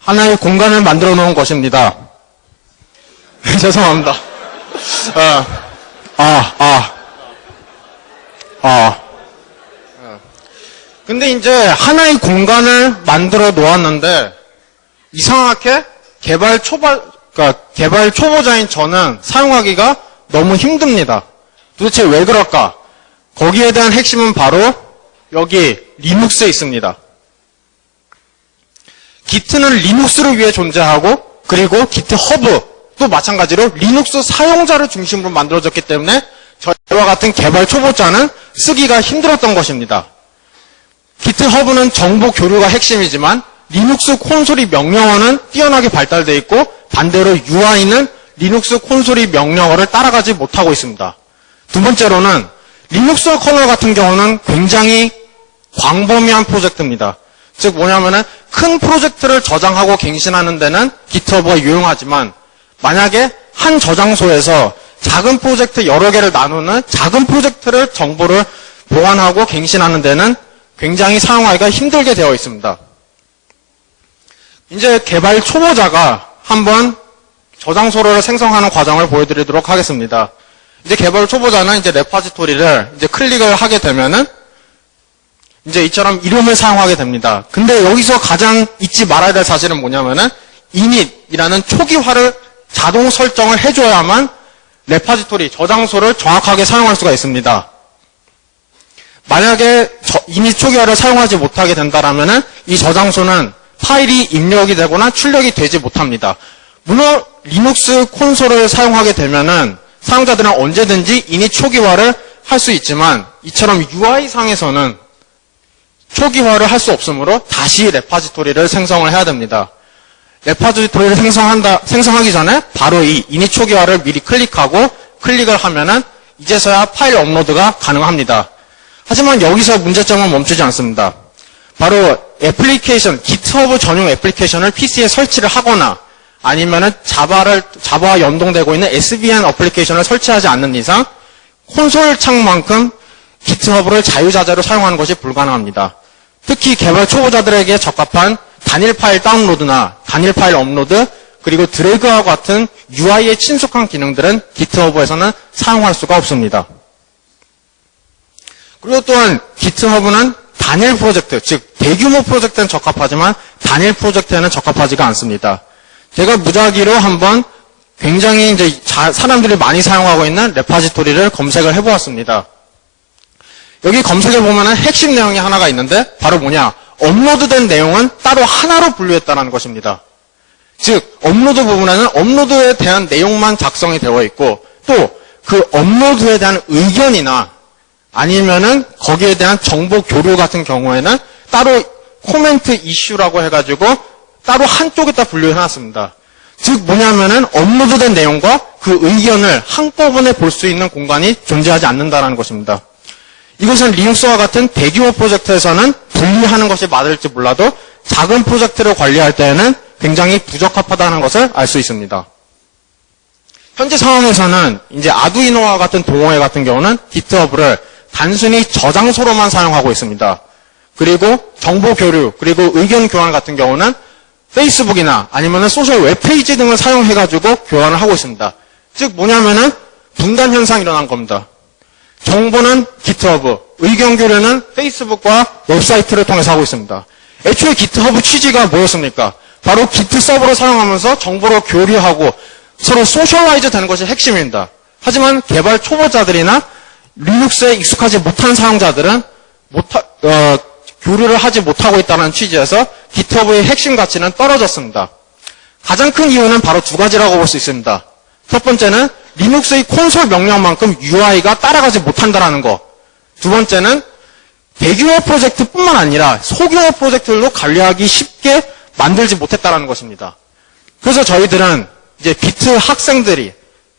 하나의 공간을 만들어 놓은 것입니다. 죄송합니다. 근데 이제 하나의 공간을 만들어 놓았는데, 이상하게 개발 초보자인 저는 사용하기가 너무 힘듭니다. 도대체 왜 그럴까? 거기에 대한 핵심은 바로 여기 리눅스에 있습니다. 기트는 리눅스를 위해 존재하고, 그리고 기트 허브도 마찬가지로 리눅스 사용자를 중심으로 만들어졌기 때문에 저희와 같은 개발 초보자는 쓰기가 힘들었던 것입니다. 기트 허브는 정보 교류가 핵심이지만 리눅스 콘솔이 명령어는 뛰어나게 발달되어 있고, 반대로 UI는 리눅스 콘솔이 명령어를 따라가지 못하고 있습니다. 두 번째로는 리눅스 커널 같은 경우는 굉장히 광범위한 프로젝트입니다. 즉 뭐냐면은 큰 프로젝트를 저장하고 갱신하는 데는 기트허브가 유용하지만, 만약에 한 저장소에서 작은 프로젝트 여러 개를 나누는 작은 프로젝트를 정보를 보관하고 갱신하는 데는 굉장히 사용하기가 힘들게 되어 있습니다. 이제 개발 초보자가 한번 저장소를 생성하는 과정을 보여드리도록 하겠습니다. 이제 개발 초보자는 이제 레파지토리를 이제 클릭을 하게 되면은 이제 이처럼 이름을 사용하게 됩니다. 근데 여기서 가장 잊지 말아야 될 사실은 뭐냐면은 init이라는 초기화를 자동 설정을 해줘야만 레파지토리 저장소를 정확하게 사용할 수가 있습니다. 만약에 init 초기화를 사용하지 못하게 된다라면은 이 저장소는 파일이 입력이 되거나 출력이 되지 못합니다. 물론 리눅스 콘솔을 사용하게 되면은 사용자들은 언제든지 init 초기화를 할 수 있지만, 이처럼 UI상에서는 초기화를 할 수 없으므로 다시 레파지토리를 생성을 해야 됩니다. 레파지토리를 생성하기 전에 바로 이 init 초기화를 미리 클릭을 하면은 이제서야 파일 업로드가 가능합니다. 하지만 여기서 문제점은 멈추지 않습니다. 바로 애플리케이션, 기트허브 전용 애플리케이션을 PC에 설치를 하거나 아니면은 자바와 연동되고 있는 SVN 어플리케이션을 설치하지 않는 이상 콘솔 창만큼 기트허브를 자유자재로 사용하는 것이 불가능합니다. 특히 개발 초보자들에게 적합한 단일 파일 다운로드나 단일 파일 업로드, 그리고 드래그와 같은 UI에 친숙한 기능들은 기트허브에서는 사용할 수가 없습니다. 그리고 또한 기트허브는 단일 프로젝트, 즉 대규모 프로젝트는 적합하지만 단일 프로젝트에는 적합하지가 않습니다. 제가 무작위로 한번 굉장히 이제 사람들이 많이 사용하고 있는 레파지토리를 검색을 해보았습니다. 여기 검색해 보면은 핵심 내용이 하나가 있는데 바로 뭐냐? 업로드된 내용은 따로 하나로 분류했다는 것입니다. 즉 업로드 부분에는 업로드에 대한 내용만 작성이 되어 있고, 또 그 업로드에 대한 의견이나 아니면은 거기에 대한 정보 교류 같은 경우에는 따로 코멘트 이슈라고 해가지고 따로 한쪽에다 분류해 놨습니다. 즉 뭐냐면은 업로드된 내용과 그 의견을 한꺼번에 볼 수 있는 공간이 존재하지 않는다는 것입니다. 이것은 리눅스와 같은 대규모 프로젝트에서는 분리하는 것이 맞을지 몰라도 작은 프로젝트를 관리할 때에는 굉장히 부적합하다는 것을 알 수 있습니다. 현재 상황에서는 이제 아두이노와 같은 동호회 같은 경우는 기트허브를 단순히 저장소로만 사용하고 있습니다. 그리고 정보 교류, 그리고 의견 교환 같은 경우는 페이스북이나 아니면 소셜 웹페이지 등을 사용해가지고 교환을 하고 있습니다. 즉 뭐냐면은 분단 현상이 일어난 겁니다. 정보는 기트허브, 의견 교류는 페이스북과 웹사이트를 통해서 하고 있습니다. 애초에 기트허브 취지가 뭐였습니까? 바로 기트 서버를 사용하면서 정보를 교류하고 서로 소셜라이즈 되는 것이 핵심입니다. 하지만 개발 초보자들이나 리눅스에 익숙하지 못한 사용자들은 교류를 하지 못하고 있다는 취지에서 기트허브의 핵심 가치는 떨어졌습니다. 가장 큰 이유는 바로 두 가지라고 볼 수 있습니다. 첫 번째는 리눅스의 콘솔 명령만큼 UI가 따라가지 못한다는 거. 두 번째는 대규모 프로젝트뿐만 아니라 소규모 프로젝트들도 관리하기 쉽게 만들지 못했다는 것입니다. 그래서 저희들은 이제 비트 학생들이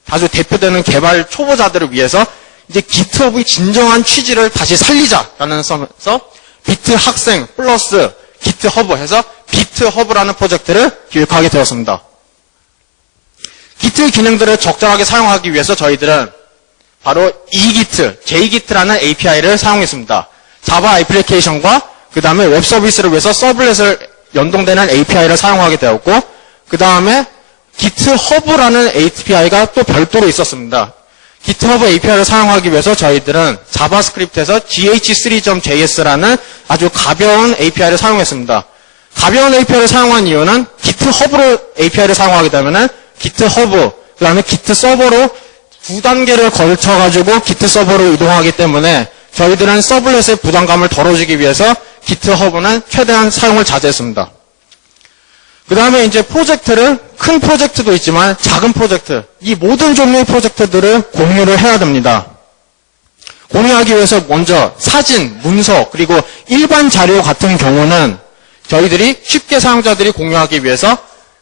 아주 대표되는 개발 초보자들을 위해서 이제 기트허브의 진정한 취지를 다시 살리자라는 점에서 비트 학생 플러스 기트허브 해서 비트허브라는 프로젝트를 기획하게 되었습니다. 기트 기능들을 적절하게 사용하기 위해서 저희들은 바로 eGit, JGit라는 API를 사용했습니다. 자바 애플리케이션과 그 다음에 웹 서비스를 위해서 서블렛을 연동되는 API를 사용하게 되었고, 그 다음에 GitHub라는 API가 또 별도로 있었습니다. GitHub API를 사용하기 위해서 저희들은 자바스크립트에서 gh3.js라는 아주 가벼운 API를 사용했습니다. 가벼운 API를 사용한 이유는 GitHub로 API를 사용하게 되면은 GitHub, 그 다음에 Git 서버로 두 단계를 걸쳐가지고 Git 서버로 이동하기 때문에 저희들은 서블렛의 부담감을 덜어주기 위해서 GitHub는 최대한 사용을 자제했습니다. 그 다음에 이제 프로젝트를, 큰 프로젝트도 있지만 작은 프로젝트, 이 모든 종류의 프로젝트들을 공유를 해야 됩니다. 공유하기 위해서 먼저 사진, 문서, 그리고 일반 자료 같은 경우는 저희들이 쉽게 사용자들이 공유하기 위해서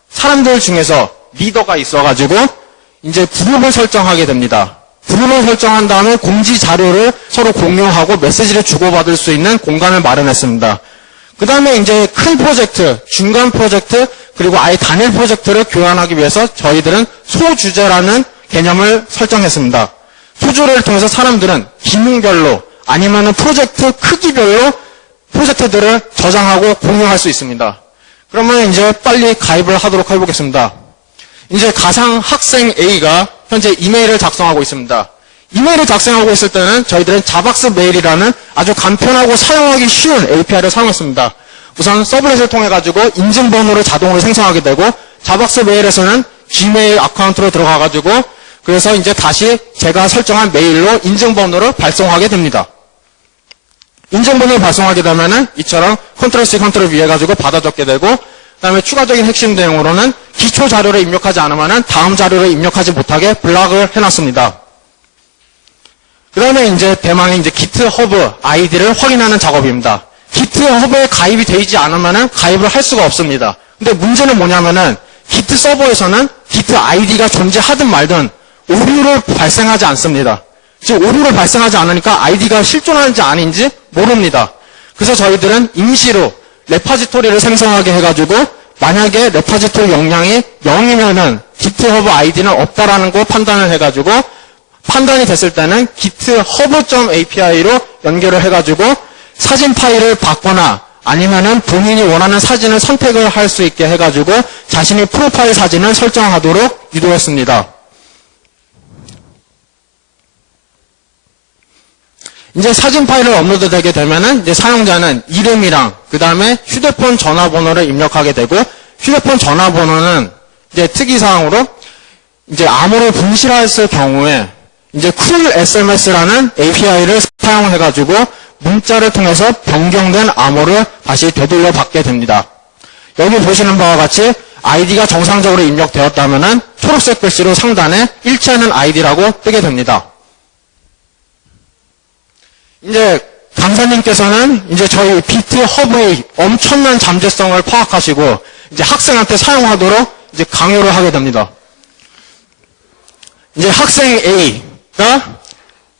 사람들 중에서 리더가 있어가지고 이제 그룹을 설정하게 됩니다. 그룹을 설정한 다음에 공지 자료를 서로 공유하고 메시지를 주고받을 수 있는 공간을 마련했습니다. 그 다음에 이제 큰 프로젝트, 중간 프로젝트, 그리고 아예 단일 프로젝트를 교환하기 위해서 저희들은 소주제라는 개념을 설정했습니다. 소주제를 통해서 사람들은 기능별로 아니면은 프로젝트 크기별로 프로젝트들을 저장하고 공유할 수 있습니다. 그러면 이제 빨리 가입을 하도록 해보겠습니다. 이제 가상 학생 A가 현재 이메일을 작성하고 있습니다. 이메일을 작성하고 있을 때는 저희들은 자박스 메일이라는 아주 간편하고 사용하기 쉬운 API를 사용했습니다. 우선 서블렛을 통해 가지고 인증번호를 자동으로 생성하게 되고 자박스 메일에서는 Gmail 아카운트로 들어가 가지고 그래서 이제 다시 제가 설정한 메일로 인증번호를 발송하게 됩니다. 인증번호를 발송하게 되면은 이처럼 컨트롤 C 컨트롤 V 해가지고 받아 적게 되고 그 다음에 추가적인 핵심 내용으로는 기초 자료를 입력하지 않으면은 다음 자료를 입력하지 못하게 블락을 해놨습니다. 그 다음에 이제 대망의 이제 GitHub 아이디를 확인하는 작업입니다. GitHub에 가입이 되지 않으면은 가입을 할 수가 없습니다. 근데 문제는 뭐냐면은 Git 서버에서는 Git 아이디가 존재하든 말든 오류를 발생하지 않습니다. 즉 오류를 발생하지 않으니까 아이디가 실존하는지 아닌지 모릅니다. 그래서 저희들은 임시로 레파지토리를 생성하게 해가지고 만약에 레파지토리 용량이 0이면은 GitHub 아이디는 없다라는 거 판단을 해가지고 판단이 됐을 때는 github.api로 연결을 해가지고 사진 파일을 받거나 아니면은 본인이 원하는 사진을 선택을 할 수 있게 해가지고 자신의 프로파일 사진을 설정하도록 유도했습니다. 이제 사진 파일을 업로드되게 되면은 이제 사용자는 이름이랑 그 다음에 휴대폰 전화번호를 입력하게 되고 휴대폰 전화번호는 이제 특이사항으로 이제 암호를 분실했을 경우에 이제 cool SMS라는 API를 사용해가지고 문자를 통해서 변경된 암호를 다시 되돌려 받게 됩니다. 여기 보시는 바와 같이 아이디가 정상적으로 입력되었다면은 초록색 글씨로 상단에 일치하는 아이디라고 뜨게 됩니다. 이제 강사님께서는 이제 저희 GitHub의 엄청난 잠재성을 파악하시고 이제 학생한테 사용하도록 이제 강요를 하게 됩니다. 이제 학생 A가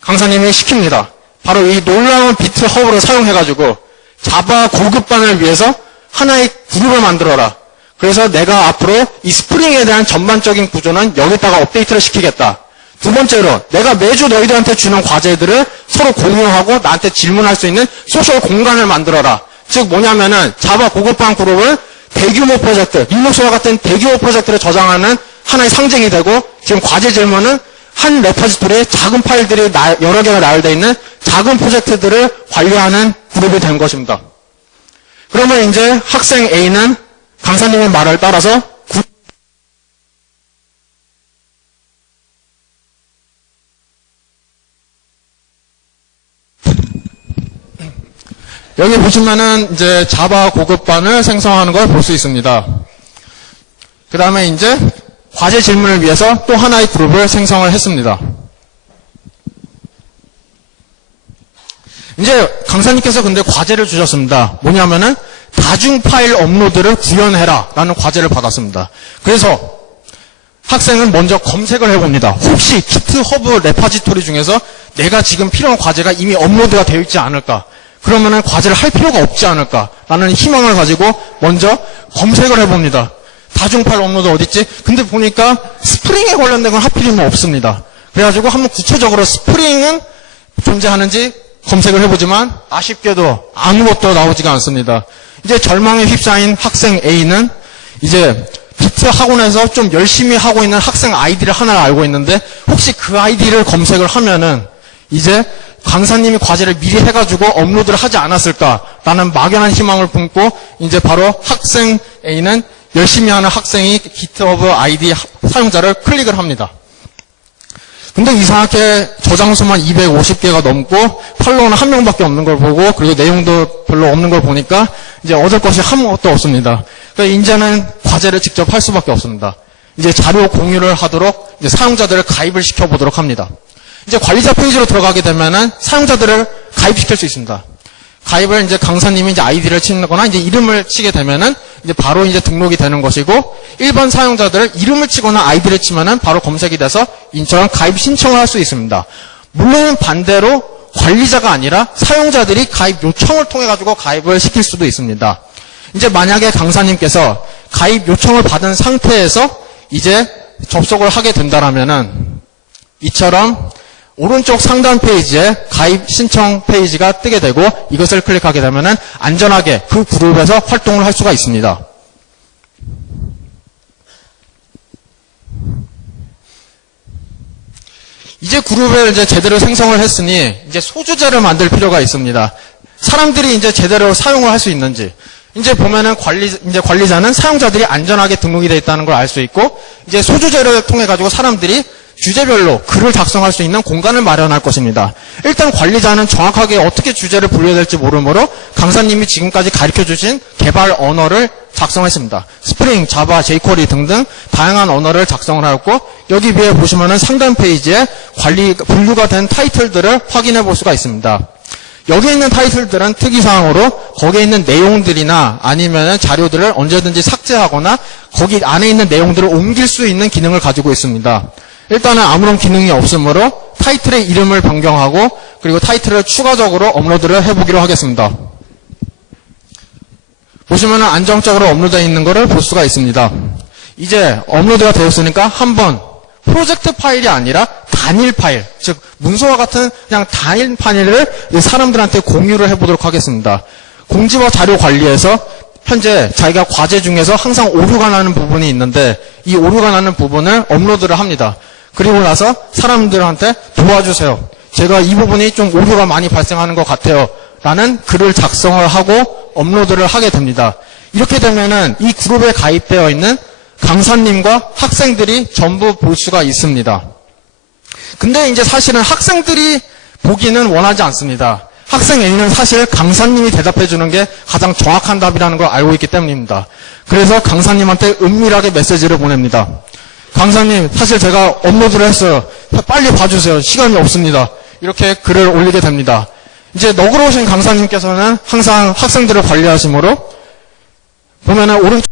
강사님이 시킵니다. 바로 이 놀라운 GitHub를 사용해가지고 자바 고급반을 위해서 하나의 그룹을 만들어라. 그래서 내가 앞으로 이 스프링에 대한 전반적인 구조는 여기다가 업데이트를 시키겠다. 두 번째로 내가 매주 너희들한테 주는 과제들을 서로 공유하고 나한테 질문할 수 있는 소셜 공간을 만들어라. 즉 뭐냐면은 자바 고급반 그룹을 대규모 프로젝트, 리눅스와 같은 대규모 프로젝트를 저장하는 하나의 상징이 되고 지금 과제 질문은 한 레퍼지토리에 작은 파일들이 여러 개가 나열되어 있는 작은 프로젝트들을 관리하는 그룹이 된 것입니다. 그러면 이제 학생 A는 강사님의 말을 따라서 여기 보시면은 이제 자바 고급반을 생성하는 걸 볼 수 있습니다. 그 다음에 이제 과제 질문을 위해서 또 하나의 그룹을 생성을 했습니다. 이제 강사님께서 근데 과제를 주셨습니다. 뭐냐면은 다중 파일 업로드를 구현해라 라는 과제를 받았습니다. 그래서 학생은 먼저 검색을 해봅니다. 혹시 GitHub 레파지토리 중에서 내가 지금 필요한 과제가 이미 업로드가 되어 있지 않을까? 그러면은 과제를 할 필요가 없지 않을까라는 희망을 가지고 먼저 검색을 해봅니다. 다중 파일 업로드 어딨지? 근데 보니까 스프링에 관련된 건 하필이면 없습니다. 그래가지고 한번 구체적으로 스프링은 존재하는지 검색을 해보지만 아쉽게도 아무것도 나오지가 않습니다. 이제 절망에 휩싸인 학생 A는 이제 비트 학원에서 좀 열심히 하고 있는 학생 아이디를 하나를 알고 있는데 혹시 그 아이디를 검색을 하면은 이제 강사님이 과제를 미리 해가지고 업로드를 하지 않았을까라는 막연한 희망을 품고 이제 바로 학생 A는 열심히 하는 학생이 GitHub 아이디 사용자를 클릭을 합니다. 근데 이상하게 저장수만 250개가 넘고 팔로워는 한 명밖에 없는 걸 보고 그리고 내용도 별로 없는 걸 보니까 이제 얻을 것이 아무것도 없습니다. 그러니까 이제는 과제를 직접 할 수밖에 없습니다. 이제 자료 공유를 하도록 이제 사용자들을 가입을 시켜보도록 합니다. 이제 관리자 페이지로 들어가게 되면은 사용자들을 가입시킬 수 있습니다. 가입을 이제 강사님이 이제 아이디를 치거나 이제 이름을 치게 되면은 이제 바로 이제 등록이 되는 것이고 일반 사용자들은 이름을 치거나 아이디를 치면은 바로 검색이 돼서 인처럼 가입 신청을 할 수 있습니다. 물론 반대로 관리자가 아니라 사용자들이 가입 요청을 통해 가지고 가입을 시킬 수도 있습니다. 이제 만약에 강사님께서 가입 요청을 받은 상태에서 이제 접속을 하게 된다라면은 이처럼 오른쪽 상단 페이지에 가입 신청 페이지가 뜨게 되고 이것을 클릭하게 되면은 안전하게 그 그룹에서 활동을 할 수가 있습니다. 이제 그룹을 이제 제대로 생성을 했으니 이제 소주제를 만들 필요가 있습니다. 사람들이 이제 제대로 사용을 할 수 있는지. 이제 보면은 관리자는 사용자들이 안전하게 등록이 되어 있다는 걸 알 수 있고 이제 소주제를 통해 가지고 사람들이 주제별로 글을 작성할 수 있는 공간을 마련할 것입니다. 일단 관리자는 정확하게 어떻게 주제를 분류해야 될지 모르므로 강사님이 지금까지 가르쳐주신 개발 언어를 작성했습니다. 스프링, 자바, jQuery 등등 다양한 언어를 작성을 하였고 여기 위에 보시면은 상단 페이지에 분류가 된 타이틀들을 확인해 볼 수가 있습니다. 여기 있는 타이틀들은 특이사항으로 거기에 있는 내용들이나 아니면 자료들을 언제든지 삭제하거나 거기 안에 있는 내용들을 옮길 수 있는 기능을 가지고 있습니다. 일단은 아무런 기능이 없으므로 타이틀의 이름을 변경하고 그리고 타이틀을 추가적으로 업로드를 해보기로 하겠습니다. 보시면은 안정적으로 업로드되어 있는 것을 볼 수가 있습니다. 이제 업로드가 되었으니까 한번 프로젝트 파일이 아니라 단일 파일, 즉 문서와 같은 그냥 단일 파일을 사람들한테 공유를 해보도록 하겠습니다. 공지와 자료 관리에서 현재 자기가 과제 중에서 항상 오류가 나는 부분이 있는데 이 오류가 나는 부분을 업로드를 합니다. 그리고 나서 사람들한테 도와주세요. 제가 이 부분이 좀 오류가 많이 발생하는 것 같아요. 라는 글을 작성을 하고 업로드를 하게 됩니다. 이렇게 되면은 이 그룹에 가입되어 있는 강사님과 학생들이 전부 볼 수가 있습니다. 근데 이제 사실은 학생들이 보기는 원하지 않습니다. 학생 A는 사실 강사님이 대답해 주는 게 가장 정확한 답이라는 걸 알고 있기 때문입니다. 그래서 강사님한테 은밀하게 메시지를 보냅니다. 강사님, 사실 제가 업로드를 했어요. 빨리 봐주세요. 시간이 없습니다. 이렇게 글을 올리게 됩니다. 이제 너그러우신 강사님께서는 항상 학생들을 관리하시므로 보면은 오른쪽